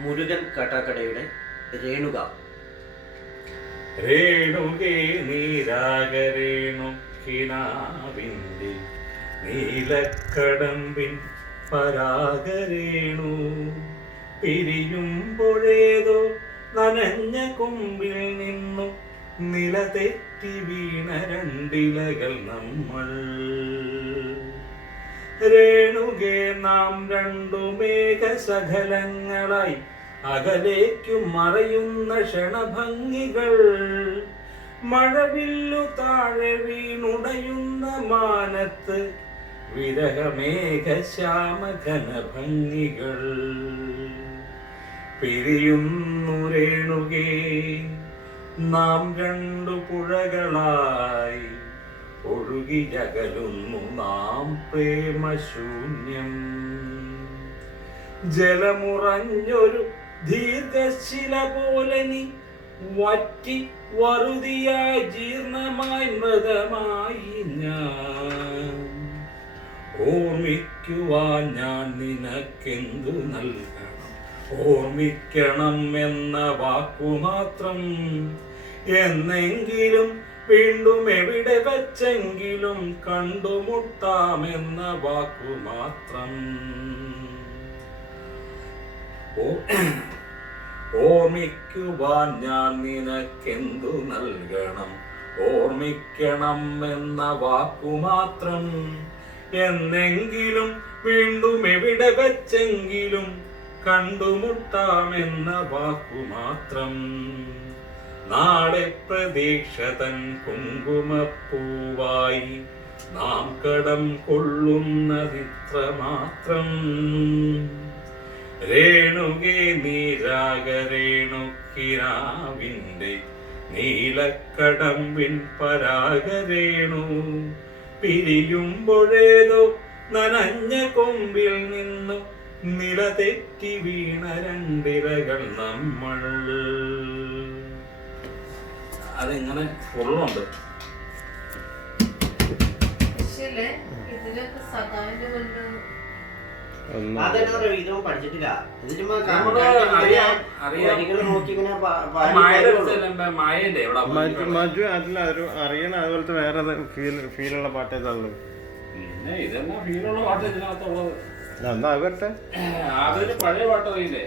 മുരുകൻ കാട്ടാക്കടയുടെ രേണുക. രേണുകേ നീരാഗരേണുക്കിനാവിൻ്റെ നീലക്കടമ്പിൻ പരാഗരേണു പിരിയുമ്പോഴേതോ നനഞ്ഞ കൊമ്പിൽ നിന്നു നിലതെറ്റി വീണ രണ്ടിലകൾ നമ്മൾ. രേണുകേ നാം രണ്ടു മേഘശകലങ്ങളായി അകലേക്കു മറയുന്ന ക്ഷണഭംഗികൾ. മഴവില്ലു താഴെ വീണുടയുന്ന മാനത്ത് വിരഹമേഘശ്യാമഘനഭംഗികൾ. പിരിയുന്നു രേണുകേ നാം രണ്ടു പുഴകളായി ഒഴുകിയകലുന്നു നാം പ്രേമശൂന്യം. ജലമുറഞ്ഞൊരു ദീർഘശില പോലെ നീ വറ്റി വറുതിയായി ജീർണമായി മൃതമായി ഞാൻ. ഓർമ്മിക്കുവാൻ ഞാൻ നിനക്കെന്തു നൽകണം? ഓർമ്മിക്കണം എന്ന വാക്കുമാത്രം. എന്നെങ്കിലും വീണ്ടും എവിടെ വെച്ചെങ്കിലും കണ്ടുമുട്ടാമെന്ന വാക്കുമാത്രം. ഓർമ്മിക്കുവാൻ ഞാൻ നിനക്കെന്തു നൽകണം? ഓർമ്മിക്കണം എന്ന വാക്കുമാത്രം. എന്നെങ്കിലും വീണ്ടും എവിടെ വെച്ചെങ്കിലും കണ്ടുമുട്ടാമെന്ന വാക്കുമാത്രം. നാളെ പ്രതീക്ഷ തൻ കുങ്കുമപ്പൂവായി നാം കടം കൊള്ളുന്നതിത്ര മാത്രം. രേണുകേ നീരാഗരേണുക്കിനാവിൻ്റെ നീലക്കടമ്പിൻ പരാഗരേണു പിരിയുമ്പോഴേതോ നനഞ്ഞ കൊമ്പിൽ നിന്നു നിലതെറ്റി വീണ രണ്ടിരകൾ നമ്മൾ. അതിങ്ങനെ ഫുള്ളുണ്ട്. പഠിച്ചിട്ടില്ല. മജു അതില്ല ഒരു അറിയണ അതുപോലത്തെ വേറെ ഫീലുള്ള പാട്ടേ തള്ളു. പിന്നെ ഇതെല്ലാം ഫീലുള്ള പാട്ട് ഇതിനകത്തുള്ളത്. എന്നാ വരട്ടെ. അതൊരു പഴയ പാട്ടറിയില്ലേ?